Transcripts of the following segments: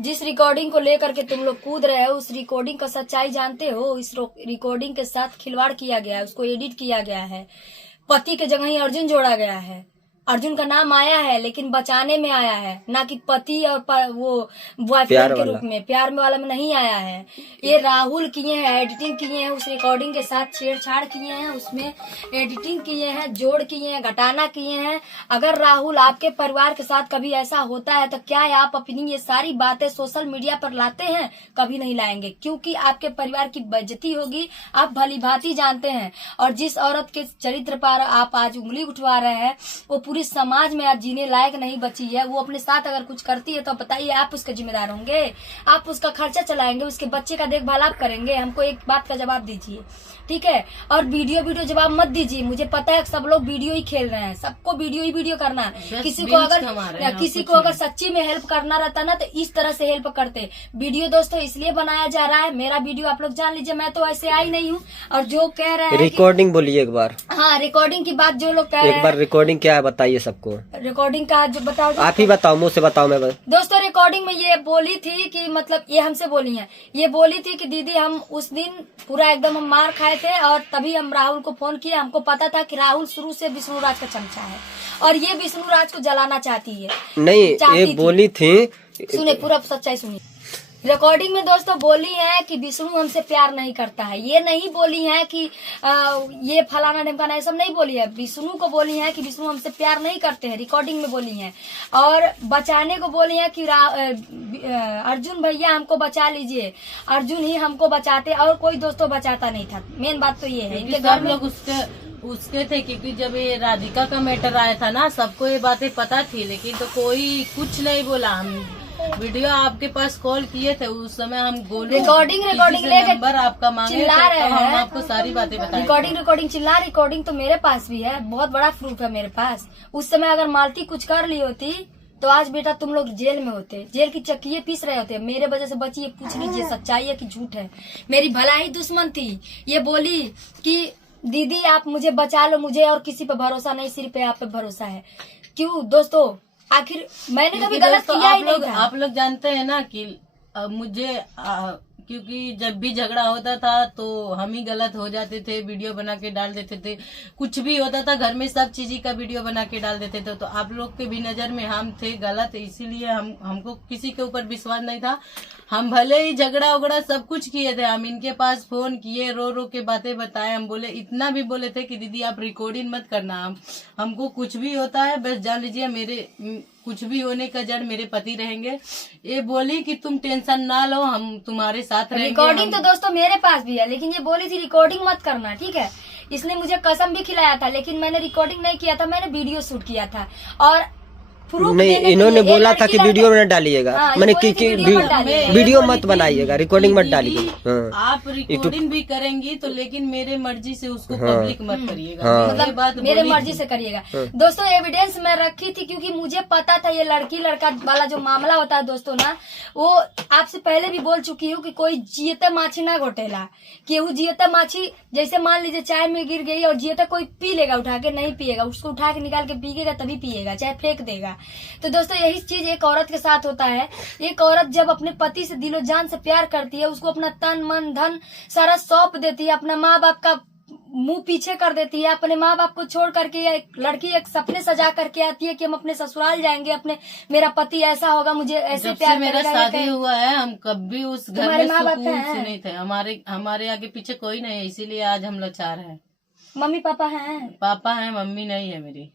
जिस रिकॉर्डिंग को लेकर के तुम लोग कूद रहे हो उस रिकॉर्डिंग का सच्चाई जानते हो? इस रिकॉर्डिंग के साथ खिलवाड़ किया गया है, उसको एडिट किया गया है, पति के जगह ही अर्जुन जोड़ा गया है। अर्जुन का नाम आया है लेकिन बचाने में आया है, ना कि पति और वो बॉयफ्रेंड के रूप में, प्यार में वाला में नहीं आया है। ये राहुल किए हैं, एडिटिंग किए हैं, उस रिकॉर्डिंग के साथ छेड़छाड़ किए हैं, उसमें एडिटिंग किए हैं, जोड़ किए हैं, घटाना किए हैं। अगर राहुल आपके परिवार के साथ कभी ऐसा होता है तो क्या आप अपनी ये सारी बातें सोशल मीडिया पर लाते हैं? कभी नहीं लाएंगे, क्योंकि आपके परिवार की बेइज्जती होगी, आप भली भांति जानते हैं। और जिस औरत के चरित्र पर आप आज उंगली उठवा रहे हैं वो पूरी समाज में आज जीने लायक नहीं बची है। वो अपने साथ अगर कुछ करती है तो बताइए आप उसके जिम्मेदार होंगे? आप उसका खर्चा चलाएंगे, उसके बच्चे का देखभाल आप करेंगे? हमको एक बात का जवाब दीजिए, ठीक है? और वीडियो जवाब मत दीजिए। मुझे पता है सब लोग वीडियो ही खेल रहे हैं, सबको वीडियो करना है। किसी को अगर सच्ची में हेल्प करना रहता ना तो इस तरह से हेल्प करते। वीडियो दोस्तों इसलिए बनाया जा रहा है, मेरा वीडियो आप लोग जान लीजिए, मैं तो ऐसे आई नहीं हूँ। और जो कह रहे हैं रिकॉर्डिंग बोलिए एक बार। हाँ, रिकॉर्डिंग की बात जो लोग कह रहे हैं, एक बार रिकॉर्डिंग क्या है बताइए सबको। रिकॉर्डिंग का जो बताओ, आप ही बताओ, मुँह से बताओ। मैं दोस्तों रिकॉर्डिंग में ये बोली थी कि मतलब ये हमसे बोली है, ये बोली थी कि दीदी हम उस दिन पूरा एकदम हम मार खाए थे और तभी हम राहुल को फोन किया। हमको पता था कि राहुल शुरू से विष्णु राज का चमचा है और ये विष्णु राज को जलाना चाहती है। नहीं, ये बोली थी, सुने पूरा सच्चाई सुनिए। रिकॉर्डिंग में दोस्तों बोली है कि विष्णु हमसे प्यार नहीं करता है। ये नहीं बोली है कि ये फलाना ढिमकाना, ये सब नहीं बोली है। विष्णु को बोली है कि विष्णु हमसे प्यार नहीं करते हैं, रिकॉर्डिंग में बोली है। और बचाने को बोली है कि अर्जुन भैया हमको बचा लीजिए, अर्जुन ही हमको बचाते और कोई दोस्तों बचाता नहीं था। मेन बात तो ये है, इनके घर में उसके थे, क्योंकि जब ये राधिका का मैटर आया था ना सबको ये बातें पता थी, लेकिन तो कोई कुछ नहीं बोला। हम वीडियो आपके पास कॉल किए थे उस समय, हम रिकॉर्डिंग लेके नंबर आपका मांगे थे, तो हम आपको सारी बातें बताए। रिकॉर्डिंग तो मेरे पास भी है, बहुत बड़ा प्रूफ है मेरे पास। उस समय अगर मालती कुछ कर ली होती तो आज बेटा तुम लोग जेल में होते, जेल की चक्कियां पीस रहे होते। मेरे वजह से बची, ये पूछ लीजिए सच्चाई है कि झूठ है। मेरी भलाई दुश्मन थी, ये बोली कि दीदी आप मुझे बचा लो, मुझे और किसी पे भरोसा नहीं, सिर्फ आप पे भरोसा है। क्यों दोस्तों? आखिर मैंने कभी गलत किया ही नहीं था। आप लोग जानते हैं ना कि मुझे क्योंकि जब भी झगड़ा होता था तो हम ही गलत हो जाते थे, वीडियो बना के डाल देते थे। कुछ भी होता था घर में सब चीज का वीडियो बना के डाल देते थे, तो आप लोग के भी नजर में हम थे गलत, इसीलिए हमको किसी के ऊपर विश्वास नहीं था। हम भले ही झगड़ा उगड़ा सब कुछ किए थे, हम इनके पास फोन किए, रो रो के बातें बताए। हम बोले, इतना भी बोले थे कि दीदी आप रिकॉर्डिंग मत करना, हमको कुछ भी होता है बस जान लीजिए मेरे कुछ भी होने का जड़ मेरे पति रहेंगे। ये बोली कि तुम टेंशन ना लो, हम तुम्हारे साथ रहेंगे। रिकॉर्डिंग तो दोस्तों मेरे पास भी है, लेकिन ये बोली थी रिकॉर्डिंग मत करना, ठीक है? इसने मुझे कसम भी खिलाया था, लेकिन मैंने रिकॉर्डिंग नहीं किया था, मैंने वीडियो शूट किया था। और नहीं, इन्होंने बोला था कि वीडियो में डालिएगा, मैंने वीडियो मत बनाइएगा, रिकॉर्डिंग मत डालिएगा। आप रिकॉर्डिंग भी करेंगी तो लेकिन मेरे मर्जी से उसको पब्लिक मत करिएगा, मतलब बात मेरे मर्जी से करिएगा। दोस्तों एविडेंस मैं रखी थी क्योंकि मुझे पता था ये लड़की लड़का वाला जो मामला होता है दोस्तों ना, वो आपसे पहले भी बोल चुकी हूँ कि कोई जियते माछी ना घोटेला। केहू जियते माछी, जैसे मान लीजिए चाय में गिर गई और जियते कोई पी लेगा, उठा के नहीं पिएगा, उसको उठा के निकाल के पीएगा तभी पिएगा, चाहे फेंक देगा। तो दोस्तों यही चीज एक औरत के साथ होता है। एक औरत जब अपने पति से दिलो जान से प्यार करती है, उसको अपना तन मन धन सारा सौंप देती है, अपना माँ बाप का मुंह पीछे कर देती है, अपने माँ बाप को छोड़ करके एक लड़की एक सपने सजा करके आती है कि हम अपने ससुराल जाएंगे, अपने मेरा पति ऐसा होगा, मुझे ऐसे प्यार करेगा। मेरा शादी हुआ है, हम कभी उस घर में सुकून से नहीं थे। हमारे आगे पीछे कोई नहीं है, इसीलिए आज हम लाचार हैं। मम्मी पापा हैं? पापा हैं, मम्मी नहीं है मेरी।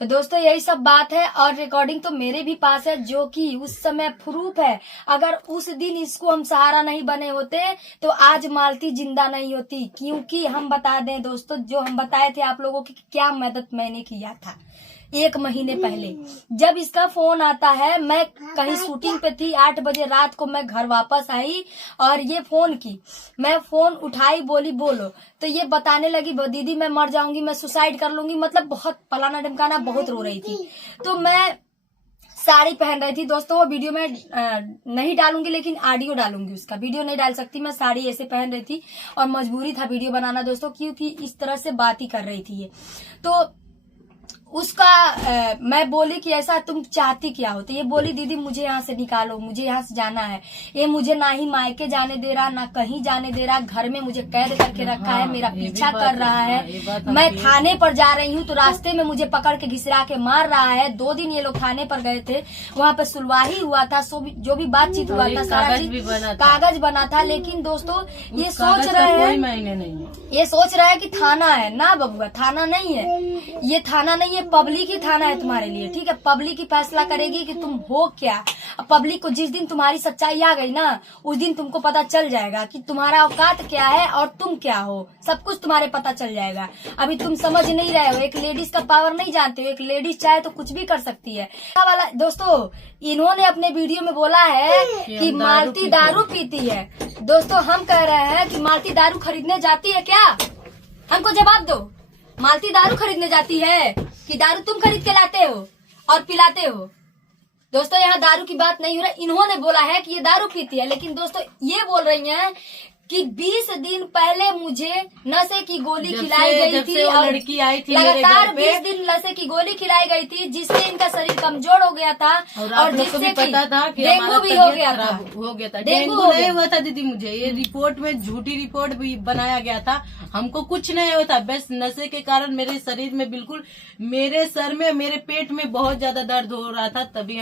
तो दोस्तों यही सब बात है और रिकॉर्डिंग तो मेरे भी पास है, जो कि उस समय प्रूफ है। अगर उस दिन इसको हम सहारा नहीं बने होते तो आज मालती जिंदा नहीं होती। क्योंकि हम बता दें दोस्तों, जो हम बताए थे आप लोगों की क्या मदद मैंने किया था 1 महीने पहले। जब इसका फोन आता है, मैं कहीं शूटिंग पे थी, 8 बजे रात को मैं घर वापस आई और ये फोन की, मैं फोन उठाई, बोली बोलो, तो ये बताने लगी दीदी मैं मर जाऊंगी, मैं सुसाइड कर लूंगी, मतलब बहुत फलाना ढिमकाना, बहुत रो रही थी। तो मैं साड़ी पहन रही थी दोस्तों, वो वीडियो में नहीं डालूंगी लेकिन ऑडियो डालूंगी, उसका वीडियो नहीं डाल सकती। मैं साड़ी ऐसे पहन रही थी और मजबूरी था वीडियो बनाना दोस्तों, क्योंकि इस तरह से बात ही कर रही थी ये। तो उसका मैं बोली कि ऐसा तुम चाहती क्या हो, तो ये बोली दीदी मुझे यहाँ से निकालो, मुझे यहाँ से जाना है। ये मुझे ना ही मायके जाने दे रहा, ना कहीं जाने दे रहा, घर में मुझे कैद करके रखा है, मेरा पीछा कर रहा है। मैं थाने पर जा रही हूँ तो रास्ते में मुझे पकड़ के घिसरा के मार रहा है। 2 दिन ये लोग थाने पर गए थे, वहाँ पे सुलवाही हुआ था, जो भी बातचीत हुआ था सारा चीज कागज बना था। लेकिन दोस्तों ये सोच रहे हैं, ये सोच रहा है कि थाना है। ना बबुआ, थाना नहीं है, ये थाना नहीं है, पब्लिक ही थाना है तुम्हारे लिए, ठीक है। पब्लिक ही फैसला करेगी कि तुम हो क्या। पब्लिक को जिस दिन तुम्हारी सच्चाई आ गई ना, उस दिन तुमको पता चल जाएगा कि तुम्हारा औकात क्या है और तुम क्या हो। सब कुछ तुम्हारे पता चल जाएगा। अभी तुम समझ नहीं रहे हो, एक लेडीज का पावर नहीं जानते हो। एक लेडीज चाहे तो कुछ भी कर सकती है। वाला दोस्तों, इन्होंने अपने वीडियो में बोला है कि मालती दारू पीती है। दोस्तों हम कह रहे हैं कि मालती दारू खरीदने जाती है क्या? हमको जवाब दो। मालती दारू खरीदने जाती है कि दारू तुम खरीद के लाते हो और पिलाते हो? दोस्तों यहाँ दारू की बात नहीं हो रहा। इन्होंने बोला है कि ये दारू पीती है, लेकिन दोस्तों ये बोल रही हैं कि 20 दिन पहले मुझे नशे की गोली खिलाई गई थी और लड़की आई थी लगातार 20 दिन नशे की गोली खिलाई गई थी, जिससे इनका शरीर कमजोर हो गया था और जिससे पता था कि डेंगू भी हो गया था। डेंगू नहीं हुआ था दीदी मुझे, ये रिपोर्ट में झूठी रिपोर्ट भी बनाया गया था। हमको कुछ नहीं हुआ था, बस नशे के कारण मेरे शरीर में बिल्कुल, मेरे सर में, मेरे पेट में बहुत ज्यादा दर्द हो रहा था। तभी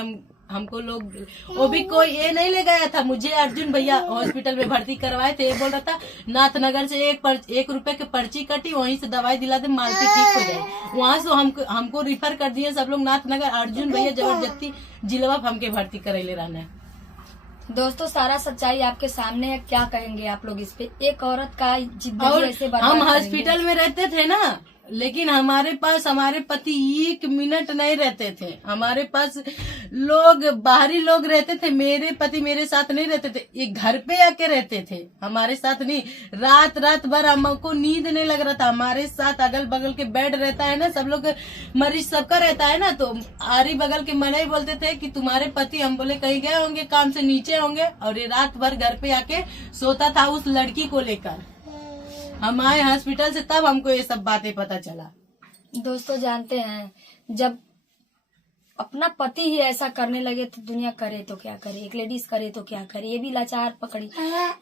हमको लोग, वो भी कोई ये नहीं ले गया था, मुझे अर्जुन भैया हॉस्पिटल में भर्ती करवाए थे। ये बोल रहा था नाथनगर से 1 रुपए की पर्ची कटी, वहीं से दवाई दिला दे, मालती ठीक हो जाए। वहां से हमको रिफर कर दिए सब लोग नाथनगर। अर्जुन भैया जबरदस्ती जिलवा हमके भर्ती करे रहना है। दोस्तों सारा सच्चाई आपके सामने है, क्या कहेंगे आप लोग इस पे? एक औरत का जिंदगी ऐसे बर्बाद हम करेंगे। हॉस्पिटल में रहते थे ना, लेकिन हमारे पास हमारे पति 1 मिनट नहीं रहते थे। हमारे पास लोग, बाहरी लोग रहते थे, मेरे पति मेरे साथ नहीं रहते थे। ये घर पे आके रहते थे, हमारे साथ नहीं। रात भर हमको नींद नहीं लग रहा था। हमारे साथ अगल बगल के बेड रहता है ना, सब लोग मरीज सबका रहता है ना, तो आरी बगल के मने बोलते थे कि तुम्हारे पति, हम बोले कहीं गए होंगे काम से, नीचे होंगे। और ये रात भर घर पे आके सोता था उस लड़की को लेकर। हम आए हॉस्पिटल से तब हमको ये सब बातें पता चला। दोस्तों जानते हैं, जब अपना पति ही ऐसा करने लगे तो दुनिया करे तो क्या करे, एक लेडीज करे तो क्या करे। ये भी लाचार पकड़ी,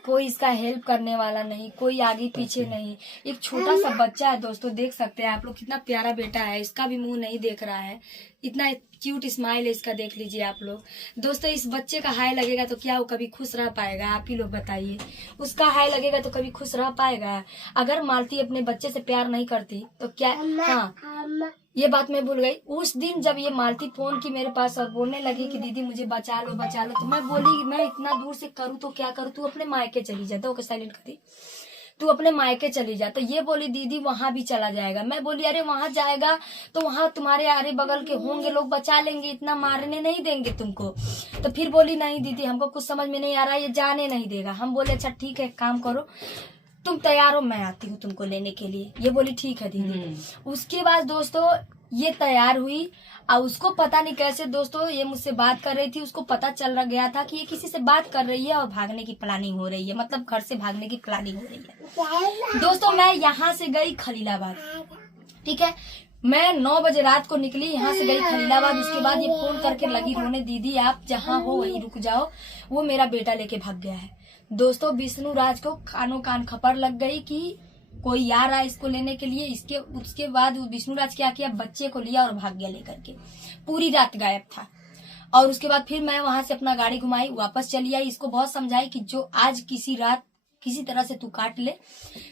कोई इसका हेल्प करने वाला नहीं, कोई आगे पीछे नहीं। एक छोटा सा बच्चा है दोस्तों, देख सकते हैं आप लोग, कितना प्यारा बेटा है। इसका भी मुंह नहीं देख रहा है, इतना क्यूट स्माइल है इसका, देख लीजिए आप लोग। दोस्तों इस बच्चे का हाय लगेगा तो क्या वो कभी खुश रह पाएगा? आप ही लोग बताइए। उसका हाय लगेगा तो कभी खुश रह पाएगा? अगर मालती अपने बच्चे से प्यार नहीं करती तो क्या? हाँ, ये बात मैं भूल गई। उस दिन जब ये मालती फोन की मेरे पास और बोलने लगी कि दीदी मुझे बचा लो बचा लो, तो मैं बोली मैं इतना दूर से करूँ तो क्या करूँ, तू अपने मायके चली जा। तो साइलेंट करी, तू अपने मायके चली जा। तो ये बोली दीदी वहां भी चला जाएगा। मैं बोली अरे वहां जाएगा तो वहां तुम्हारे आरे बगल के होंगे लोग, बचा लेंगे, इतना मारने नहीं देंगे तुमको। तो फिर बोली नहीं दीदी हमको कुछ समझ में नहीं आ रहा, ये जाने नहीं देगा। हम बोले अच्छा ठीक है, काम करो, तुम तैयार हो, मैं आती हूँ तुमको लेने के लिए। ये बोली ठीक है दीदी। उसके बाद दोस्तों ये तैयार हुई और उसको पता नहीं कैसे दोस्तों ये मुझसे बात कर रही थी, उसको पता चल गया था कि ये किसी से बात कर रही है और भागने की प्लानिंग हो रही है, मतलब घर से भागने की प्लानिंग हो रही है। दोस्तों मैं यहाँ से गई खलीलाबाद, ठीक है, मैं 9 बजे रात को निकली, यहाँ से गई खलीलाबाद। उसके बाद ये फोन करके लगी रोने, दीदी आप जहाँ हो वहीं रुक जाओ, वो मेरा बेटा लेके भाग गया है। दोस्तों विष्णु राज को कानों कान खबर लग गई कि कोई आ रहा है इसको लेने के लिए। उसके बाद विष्णु राज क्या किया, बच्चे को लिया और भाग गया लेकर के। पूरी रात गायब था। और उसके बाद फिर मैं वहां से अपना गाड़ी घुमाई, वापस चली आई। इसको बहुत समझाई कि जो आज किसी रात किसी तरह से तू काट ले,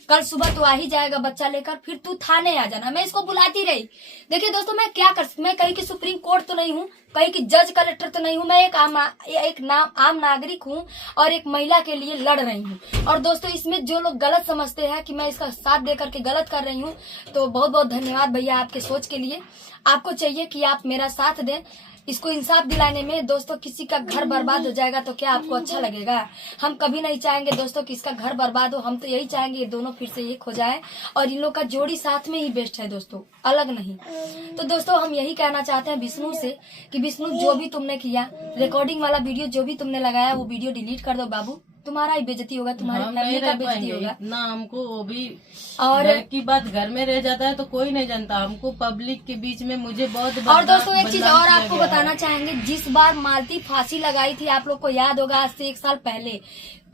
कल सुबह तो आ ही जाएगा बच्चा लेकर, फिर तू थाने आ जाना। मैं इसको बुलाती रही। देखिए दोस्तों मैं क्या कर सकती, मैं कहीं की सुप्रीम कोर्ट तो नहीं हूँ, कहीं की जज कलेक्टर तो नहीं हूँ, मैं एक आम नागरिक हूँ और एक महिला के लिए लड़ रही हूँ। और दोस्तों इसमें जो लोग गलत समझते हैं कि मैं इसका साथ देकर के गलत कर रही हूँ, तो बहुत बहुत धन्यवाद भैया आपके सोच के लिए। आपको चाहिए कि आप मेरा साथ दें इसको इंसाफ दिलाने में। दोस्तों किसी का घर बर्बाद हो जाएगा तो क्या आपको अच्छा लगेगा? हम कभी नहीं चाहेंगे दोस्तों कि इसका घर बर्बाद हो। हम तो यही चाहेंगे ये दोनों फिर से एक हो जाए और इन लोग का जोड़ी साथ में ही बेस्ट है दोस्तों, अलग नहीं। तो दोस्तों हम यही कहना चाहते हैं विष्णु से कि विष्णु जो भी तुमने किया, रिकॉर्डिंग वाला वीडियो जो भी तुमने लगाया वो वीडियो डिलीट कर दो बाबू, तुम्हारा ही बेइज्जती होगा, तुम्हारी हम फैमिली नहीं का रह बेइज्जती पाएंगे होगा। इतना, हमको वो भी और घर की बात घर में रह जाता है तो कोई नहीं जानता, हमको पब्लिक के बीच में मुझे बहुत और दोस्तों एक चीज बदनाम और किया आपको गया है। बताना चाहेंगे, जिस बार मालती फांसी लगाई थी, आप लोग को याद होगा आज से 1 साल पहले,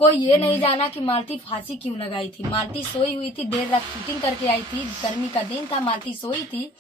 कोई ये नहीं जाना कि मालती फांसी क्यों लगाई थी। मालती सोई हुई थी, देर रात शूटिंग करके आई थी, गर्मी का दिन था, मालती सोई थी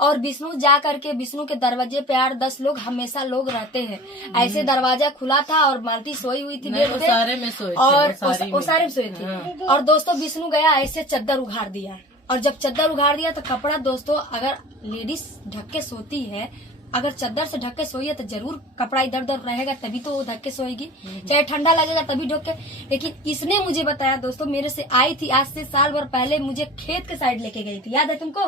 और विष्णु जा करके, विष्णु के दरवाजे पे 8-10 लोग हमेशा लोग रहते हैं, ऐसे दरवाजा खुला था और मालती सोई हुई थी नहीं, बेड वो पे सारे में सोए थे, और वो सारे में। सोई थी। हाँ। और दोस्तों विष्णु गया ऐसे चद्दर उघाड़ दिया, और जब चद्दर उघाड़ दिया तो कपड़ा, दोस्तों अगर लेडीज ढक के सोती है, अगर चद्दर से ढक के सोई है तो जरूर कपड़ा इधर उधर रहेगा, तभी तो वो ढक के सोएगी, चाहे ठंडा लगेगा तभी ढक के। लेकिन इसने मुझे बताया दोस्तों, मेरे से आई थी आज से साल भर पहले, मुझे खेत के साइड लेके गई थी, याद है तुमको?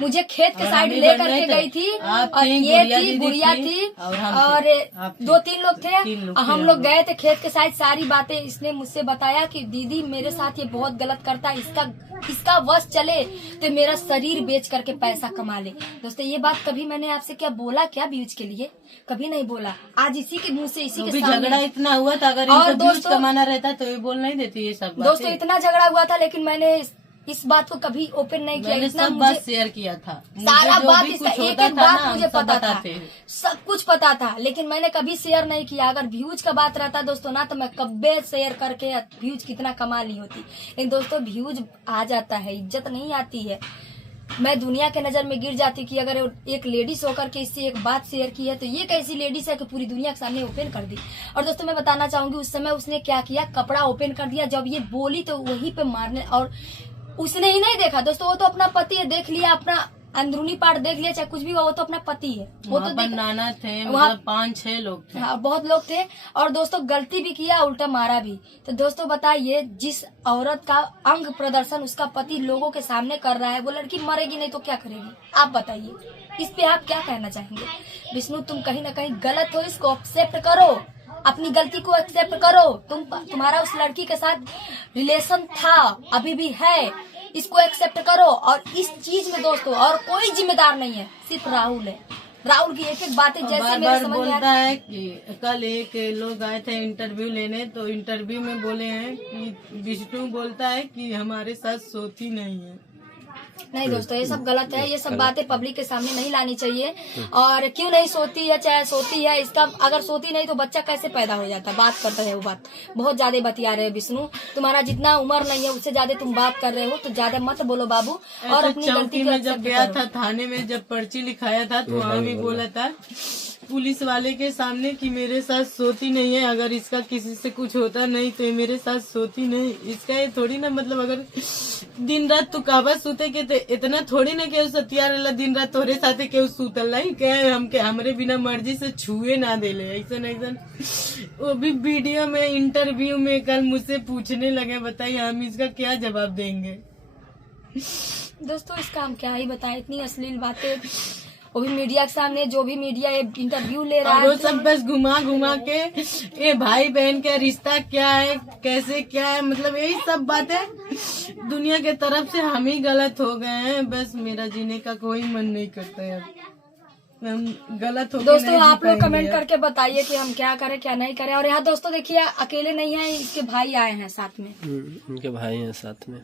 मुझे खेत के और साइड हम भी ले बन करके रहे थे। गई थी, आप और थी, ये गुड़िया थी, दीदी गुड़िया थी, थी और हम और थे, आप थे। 2-3 लोग थे। 3 लोग थे हम लोग गए थे खेत के साइड, सारी बातें इसने मुझसे बताया कि दीदी मेरे साथ ये बहुत गलत करता है, इसका वश चले तो मेरा शरीर बेच करके पैसा कमा ले। दोस्तों ये बात कभी मैंने आपसे क्या बोला क्या व्यूज के लिए? कभी नहीं बोला। आज इसी के मुंह से, इसी के सामने झगड़ा इतना हुआ था, अगर और इनको व्यूज दोस्तों- कमाना रहता तो ये बोल नहीं देती ये सब बातें। दोस्तों इतना झगड़ा हुआ था, लेकिन मैंने इस बात को कभी ओपन नहीं किया। मैंने इतना सब मुझे बात शेयर किया था, सारा मुझे जो बात भी इसका कुछ एक होता एक था बात ना, मुझे हम सब पता था, बताते हैं। सब कुछ पता था, लेकिन मैंने कभी शेयर नहीं किया। अगर व्यूज का बात रहता दोस्तों ना, तो मैं कब्बे शेयर करके व्यूज कितना कमा ली होती। लेकिन दोस्तों व्यूज आ जाता है, इज्जत नहीं आती है। मैं दुनिया के नजर में गिर जाती कि अगर एक लेडीज होकर के इससे एक बात शेयर की है, तो ये कैसी लेडीज है कि पूरी दुनिया के सामने ओपन कर दी। और दोस्तों मैं बताना चाहूंगी, उस समय उसने क्या किया, कपड़ा ओपन कर दिया। जब ये बोली तो वहीं पे मारने, और उसने ही नहीं देखा दोस्तों, वो तो अपना पति है, देख लिया, अपना अंदरूनी पार्ट देख लिया, चाहे कुछ भी हुआ, वो तो अपना पति है, वो तो वहाँ पर देख। नाना थे, वहाँ- मतलब 5-6 लोग थे। हाँ, बहुत लोग थे। और दोस्तों गलती भी किया, उल्टा मारा भी। तो दोस्तों बताइए, जिस औरत का अंग प्रदर्शन उसका पति लोगों के सामने कर रहा है, वो लड़की मरेगी नहीं तो क्या करेगी? आप बताइए, इस पे आप क्या कहना चाहेंगे? विष्णु तुम कहीं ना कहीं गलत हो, इसको एक्सेप्ट करो, अपनी गलती को एक्सेप्ट करो। तुम्हारा उस लड़की के साथ रिलेशन था, अभी भी है, इसको एक्सेप्ट करो। और इस चीज में दोस्तों और कोई जिम्मेदार नहीं है, सिर्फ राहुल है। राहुल की एक एक बातें जैसे बार मेरे बार समझ में बोलता आ है कि कल एक लोग आए थे इंटरव्यू लेने, तो इंटरव्यू में बोले हैं कि विष्णु बोलता है कि हमारे साथ सोती नहीं है। नहीं दोस्तों, ये सब गलत है। ये सब बातें पब्लिक के सामने नहीं लानी चाहिए। और क्यों नहीं सोती है, चाहे सोती है, इसका अगर सोती नहीं तो बच्चा कैसे पैदा हो जाता? बात करते हैं वो बात, बहुत ज्यादा बतिया रहे हैं विष्णु। तुम्हारा जितना उम्र नहीं है उससे ज्यादा तुम बात कर रहे हो, तो ज्यादा मत बोलो बाबू। और ऐसे अपनी गलती चौकी को में जब accept गया करो। था, थाने में जब पर्ची लिखाया था, तो वहाँ भी बोला था पुलिस वाले के सामने कि मेरे साथ सोती नहीं है, अगर इसका किसी से कुछ होता नहीं तो ये मेरे साथ सोती नहीं। इसका ये थोड़ी ना मतलब, अगर दिन रात तू काबा सूते के ते इतना थोड़ी ना के सतिया रहेला, दिन रात तोरे साथे के सूतल नहीं के हम के हमरे बिना मर्जी से छुए ना देले। ऐसा वो भी वीडियो में, इंटरव्यू में कल मुझसे पूछने लगे, बताइए हम इसका क्या जवाब देंगे? दोस्तों इसका हम क्या ही बताएं, इतनी अश्लील बातें, वो भी मीडिया के सामने। जो भी मीडिया इंटरव्यू ले रहा और वो है, सब बस घुमा घुमा के ये भाई बहन का रिश्ता क्या है, कैसे क्या है, मतलब यही सब बातें दुनिया के तरफ से हम ही गलत हो गए हैं। बस मेरा जीने का कोई मन नहीं करता है, हम गलत हो गए। दोस्तों आप लोग कमेंट करके बताइए कि हम क्या करें क्या नहीं करें। और यहाँ दोस्तों देखिए, अकेले नहीं है, इसके भाई आए हैं साथ में। उनके भाई हैं साथ में।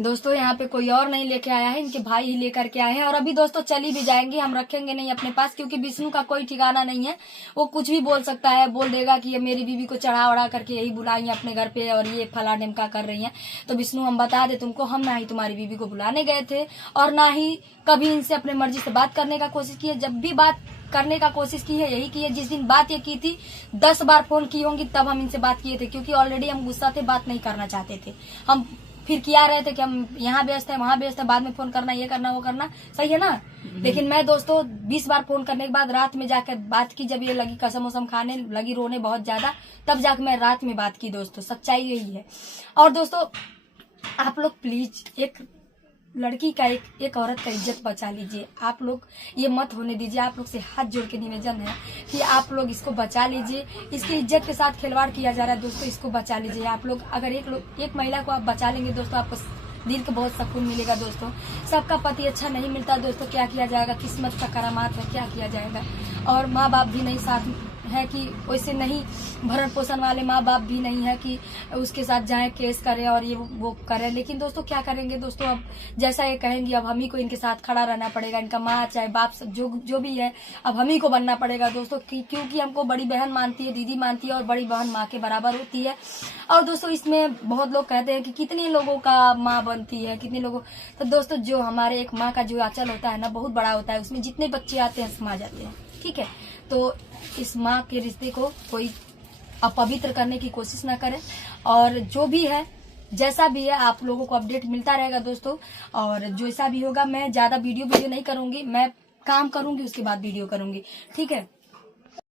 दोस्तों यहाँ पे कोई और नहीं लेके आया है, इनके भाई ही लेकर के आए हैं। और अभी दोस्तों चली भी जाएंगी, हम रखेंगे नहीं अपने पास, क्योंकि विष्णु का कोई ठिकाना नहीं है। वो कुछ भी बोल सकता है, बोल देगा कि ये मेरी बीवी को चढ़ा वढ़ा करके यही बुलाई है अपने घर पे, और ये फला ढिमका कर रही है। तो विष्णु हम बता दे तुमको, हम ना ही तुम्हारी बीवी को बुलाने गए थे, और ना ही कभी इनसे अपने मर्जी से बात करने का कोशिश की है। जब भी बात करने का कोशिश की है, यही की है जिस दिन बात ये की थी, 10 बार फोन की होंगी तब हम इनसे बात किए थे, क्योंकि ऑलरेडी हम गुस्सा थे, बात नहीं करना चाहते थे। हम फिर किया रहे थे कि हम यहाँ व्यस्त है, वहाँ व्यस्त है, बाद में फोन करना, ये करना, वो करना, सही है ना। लेकिन मैं दोस्तों 20 बार फोन करने के बाद रात में जाकर बात की, जब ये लगी कसम वसम खाने लगी, रोने बहुत ज्यादा, तब जाकर मैं रात में बात की। दोस्तों सच्चाई यही है। और दोस्तों आप लोग प्लीज एक लड़की का, एक औरत का इज्जत बचा लीजिए। आप लोग ये मत होने दीजिए। आप लोग से हाथ जोड़ के निवेदन है कि आप लोग इसको बचा लीजिए। इसकी इज्जत के साथ खिलवाड़ किया जा रहा है दोस्तों, इसको बचा लीजिए। आप लोग अगर एक महिला को आप बचा लेंगे दोस्तों, आपको दिल को बहुत सुकून मिलेगा। दोस्तों सबका पति अच्छा नहीं मिलता दोस्तों, क्या किया जाएगा, किस्मत का करामात है, क्या किया जाएगा। और माँ बाप भी नहीं साथ है कि वैसे नहीं, भरण पोषण वाले माँ बाप भी नहीं है कि उसके साथ जाएं केस करें और ये वो करें। लेकिन दोस्तों क्या करेंगे दोस्तों, अब जैसा ये कहेंगी अब हम ही को इनके साथ खड़ा रहना पड़ेगा। इनका माँ चाहे बाप जो भी है अब हम ही को बनना पड़ेगा दोस्तों, क्योंकि हमको बड़ी बहन मानती है, दीदी मानती है और बड़ी बहन माँ के बराबर होती है। और दोस्तों इसमें बहुत लोग कहते हैं कि कितने लोगों का माँ बनती है, कितने लोगों, तो दोस्तों जो हमारे एक माँ का जो आंचल होता है ना बहुत बड़ा होता है, उसमें जितने बच्चे आते हैं समा जाते हैं। ठीक है, तो इस माँ के रिश्ते को कोई अपवित्र करने की कोशिश ना करें। और जो भी है जैसा भी है आप लोगों को अपडेट मिलता रहेगा दोस्तों। और जैसा भी होगा मैं ज्यादा वीडियो नहीं करूंगी, मैं काम करूंगी उसके बाद वीडियो करूंगी। ठीक है।